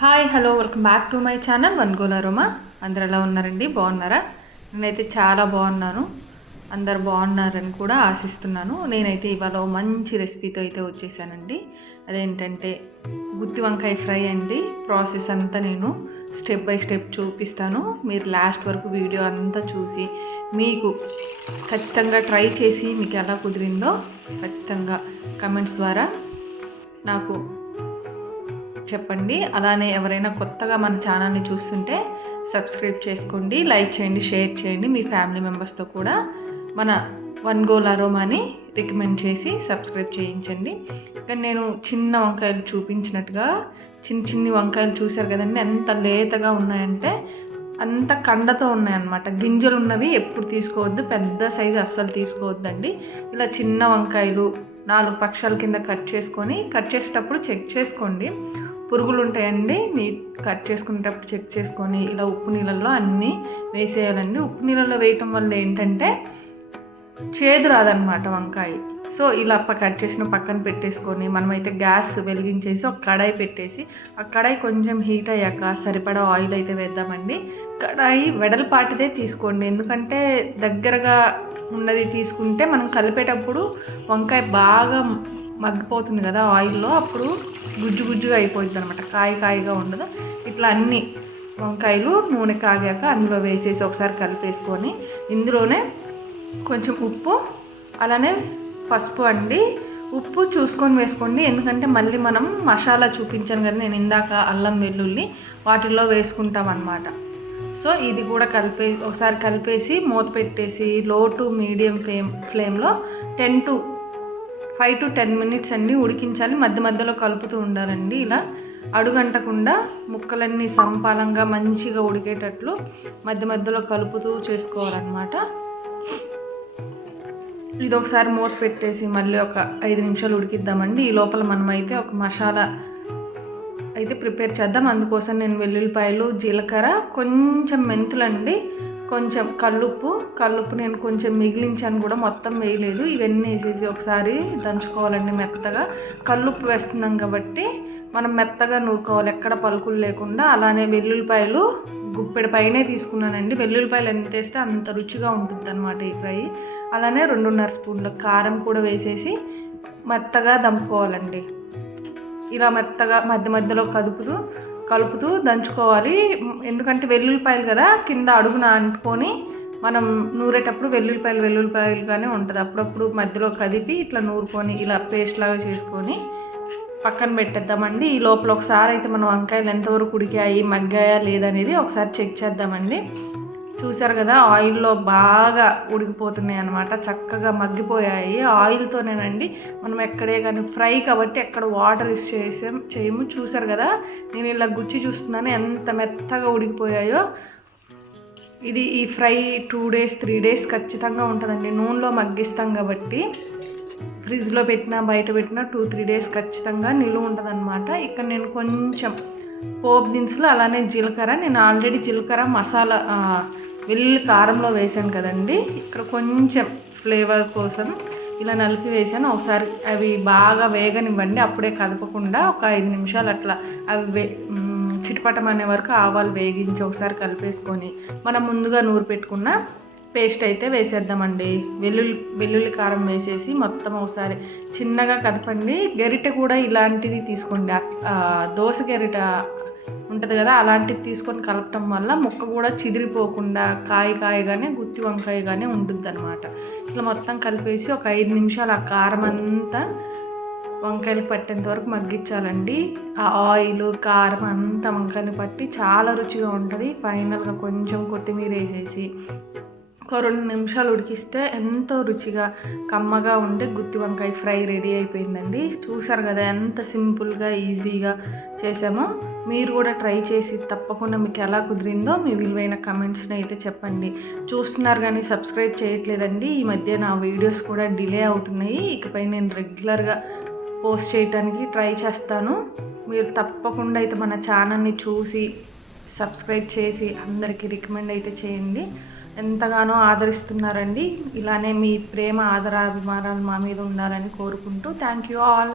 Hi hello welcome back to my channel one గోలారోమా అందరు ఎలా ఉన్నారండి? బాగున్నారా? నేనైతే చాలా బాగున్నాను. అందరు బాగున్నారని కూడా ఆశిస్తున్నాను. నేనైతే ఇవాళ మంచి రెసిపీతో అయితే వచ్చేసానండి. అదేంటంటే గుత్తి వంకాయ ఫ్రై అండి. ప్రాసెస్ అంతా నేను స్టెప్ బై స్టెప్ చూపిస్తాను. మీరు లాస్ట్ వరకు వీడియో అంతా చూసి మీకు ఖచ్చితంగా ట్రై చేసి మీకు ఎలా కుదిరిందో ఖచ్చితంగా కమెంట్స్ ద్వారా నాకు చెప్పండి. అలానే ఎవరైనా కొత్తగా మన ఛానల్ని చూస్తుంటే సబ్స్క్రైబ్ చేసుకోండి లైక్ చేయండి షేర్ చేయండి. మీ ఫ్యామిలీ మెంబర్స్తో కూడా మన వన్ గోల్ అరోమాని రికమెండ్ చేసి సబ్స్క్రైబ్ చేయించండి. కానీ నేను చిన్న వంకాయలు చూపించినట్టుగా చిన్న చిన్ని వంకాయలు చూశారు కదండి ఎంత లేతగా ఉన్నాయంటే అంత కండతో ఉన్నాయన్నమాట. గింజలు ఉన్నవి ఎప్పుడు తీసుకోవద్దు పెద్ద సైజు అస్సలు తీసుకోవద్దండి. ఇలా చిన్న వంకాయలు నాలుగు పక్షాల కింద కట్ చేసుకొని కట్ చేసేటప్పుడు చెక్ చేసుకోండి. పురుగులు ఉంటాయండి నీట్ కట్ చేసుకునేటప్పుడు చెక్ చేసుకొని ఇలా ఉప్పు నీళ్ళల్లో అన్నీ వేసేయాలండి. ఉప్పు నీళ్ళల్లో వేయటం వల్ల ఏంటంటే చేదు రాదనమాట వంకాయ. సో ఇలా కట్ చేసిన పక్కన పెట్టేసుకొని మనమైతే గ్యాస్ వెలిగించేసి ఒక కడాయి పెట్టేసి ఆ కడాయి కొంచెం హీట్ అయ్యాక సరిపడా ఆయిల్ అయితే వేద్దామండి. కడాయి వెడల్పాటిదే తీసుకోండి. ఎందుకంటే దగ్గరగా ఉన్నది తీసుకుంటే మనం కలిపేటప్పుడు వంకాయ బాగా మగ్గిపోతుంది కదా ఆయిల్లో అప్పుడు గుజ్జు గుజ్జుగా అయిపోతుంది అనమాట కాయ కాయగా ఉండదు. ఇట్లా అన్ని వంకాయలు నూనె కాగాక అందులో వేసేసి ఒకసారి కలిపేసుకొని ఇందులోనే కొంచెం ఉప్పు అలానే పసుపు అండి. ఉప్పు చూసుకొని వేసుకోండి. ఎందుకంటే మళ్ళీ మనం మసాలా చూపించాను కదా నేను ఇందాక అల్లం వెల్లుల్లి వాటిల్లో వేసుకుంటాం అన్నమాట సో ఇది కూడా కలిపే ఒకసారి కలిపేసి మూత పెట్టేసి లో టు మీడియం ఫ్లేమ్ ఫ్లేమ్లో ten to five to ten minutes అండి ఉడికించాలి. మధ్య మధ్యలో కలుపుతూ ఉండాలండి ఇలా. అడుగంటకుండా ముక్కలన్నీ సంపాలంగా మంచిగా ఉడికేటట్లు మధ్య మధ్యలో కలుపుతూ చేసుకోవాలన్నమాట. ఇది ఒకసారి మూత పెట్టేసి మళ్ళీ ఒక ఐదు నిమిషాలు ఉడికిద్దామండి. ఈ లోపల మనమైతే ఒక మసాలా అయితే ప్రిపేర్ చేద్దాం. అందుకోసం నేను వెల్లుల్లిపాయలు జీలకర్ర కొంచెం మెంతులండి. కొంచెం కల్లుప్పు కల్లుప్పు నేను కొంచెం మిగిలించాను కూడా మొత్తం వేయలేదు. ఇవన్నీ వేసేసి ఒకసారి దంచుకోవాలండి మెత్తగా. కల్లుప్పు వేస్తున్నాం కాబట్టి మనం మెత్తగా నూరుకోవాలి ఎక్కడ పలుకులు లేకుండా. అలానే వెల్లుల్లిపాయలు గుప్పెడి పైనే తీసుకున్నానండి. వెల్లుల్లిపాయలు ఎంత వేస్తే అంత రుచిగా ఉంటుంది అనమాట ఈ ఫ్రై. అలానే రెండున్నర స్పూన్ల కారం కూడా వేసేసి మెత్తగా దంపుకోవాలండి. ఇలా మెత్తగా మధ్య మధ్యలో కదుపుతూ కలుపుతూ దంచుకోవాలి. ఎందుకంటే వెల్లుల్లిపాయలు కదా కింద అడుగున అంటుకొని మనం నూరేటప్పుడు వెల్లుల్లిపాయలు వెల్లుల్లిపాయలుగానే ఉంటుంది. అప్పుడప్పుడు మధ్యలో కదిపి ఇట్లా నూరుకొని ఇలా పేస్ట్ లాగా చేసుకొని పక్కన పెట్టేద్దామండి. ఈ లోపల ఒకసారి అయితే మన వంకాయలు ఎంతవరకు ఉడికాయి మగ్గాయా లేదనేది ఒకసారి చెక్ చేద్దామండి. చూసారు కదా ఆయిల్లో బాగా ఉడికిపోతున్నాయి అనమాట చక్కగా మగ్గిపోయాయి. ఆయిల్తోనేనండి మనం ఎక్కడే కానీ ఫ్రై కాబట్టి ఎక్కడ వాటర్ యూస్ చేసాం చేయము. చూసారు కదా నేను ఇలా గుచ్చి చూస్తున్నాను ఎంత మెత్తగా ఉడికిపోయాయో. ఇది ఈ fry two days three days ఖచ్చితంగా ఉంటుందండి. నూనెలో మగ్గిస్తాం కాబట్టి ఫ్రిడ్జ్లో పెట్టినా బయట పెట్టినా టూ త్రీ డేస్ ఖచ్చితంగా నిలువ ఉంటుంది ఇక్కడ నేను కొంచెం పోపు దినుసులు అలానే జీలకర్ర. నేను ఆల్రెడీ జీలకర్ర మసాలా వెల్లుల్లి కారంలో వేసాను కదండి. ఇక్కడ కొంచెం ఫ్లేవర్ కోసం ఇలా నలిపి వేసాను ఒకసారి అవి బాగా వేగనివ్వండి. అప్పుడే కలపకుండా ఒక ఐదు నిమిషాలు అట్లా అవి వే చిటపటం అనే వరకు ఆవాలు వేగించి ఒకసారి కలిపేసుకొని మనం ముందుగా నూరు పెట్టుకున్న పేస్ట్ అయితే వేసేద్దామండి. వెల్లుల్లి వెల్లుల్లి కారం వేసేసి మొత్తం ఒకసారి చిన్నగా కదపండి. గరిటె కూడా ఇలాంటిది తీసుకోండి. దోశ గరిట ఉంటుంది కదా అలాంటిది తీసుకొని కలపటం వల్ల ముక్క కూడా చిదిరిపోకుండా కాయ కాయగానే గుత్తి వంకాయగానే ఉంటుంది అనమాట ఇట్లా మొత్తం కలిపేసి ఒక ఐదు నిమిషాలు ఆ కారం అంతా వంకాయలు పట్టేంత వరకు మగ్గించాలండి. ఆ ఆయిల్ కారం అంతా వంకాయలు పట్టి చాలా రుచిగా ఉంటుంది. ఫైనల్గా కొంచెం కొత్తిమీర వేసేసి ఒక రెండు నిమిషాలు ఉడికిస్తే ఎంతో రుచిగా కమ్మగా ఉండే గుత్తి వంకాయ ఫ్రై రెడీ అయిపోయిందండి. చూసారు కదా ఎంత సింపుల్గా ఈజీగా చేసామో. మీరు కూడా ట్రై చేసి తప్పకుండా మీకు ఎలా కుదిరిందో మీ విలువైన కమెంట్స్ని అయితే చెప్పండి. చూస్తున్నారు కానీ సబ్స్క్రైబ్ చేయట్లేదండి. ఈ మధ్య నా వీడియోస్ కూడా డిలే అవుతున్నాయి. ఇకపై నేను రెగ్యులర్గా పోస్ట్ చేయడానికి ట్రై చేస్తాను. మీరు తప్పకుండా అయితే మన ఛానల్ని చూసి సబ్స్క్రైబ్ చేసి అందరికీ రికమెండ్ అయితే చేయండి. ఎంతగానో ఆదరిస్తున్నారండి. ఇలానే మీ ప్రేమ ఆదరాభిమానాలు మా మీద ఉండాలని కోరుకుంటూ థ్యాంక్ యూ ఆల్.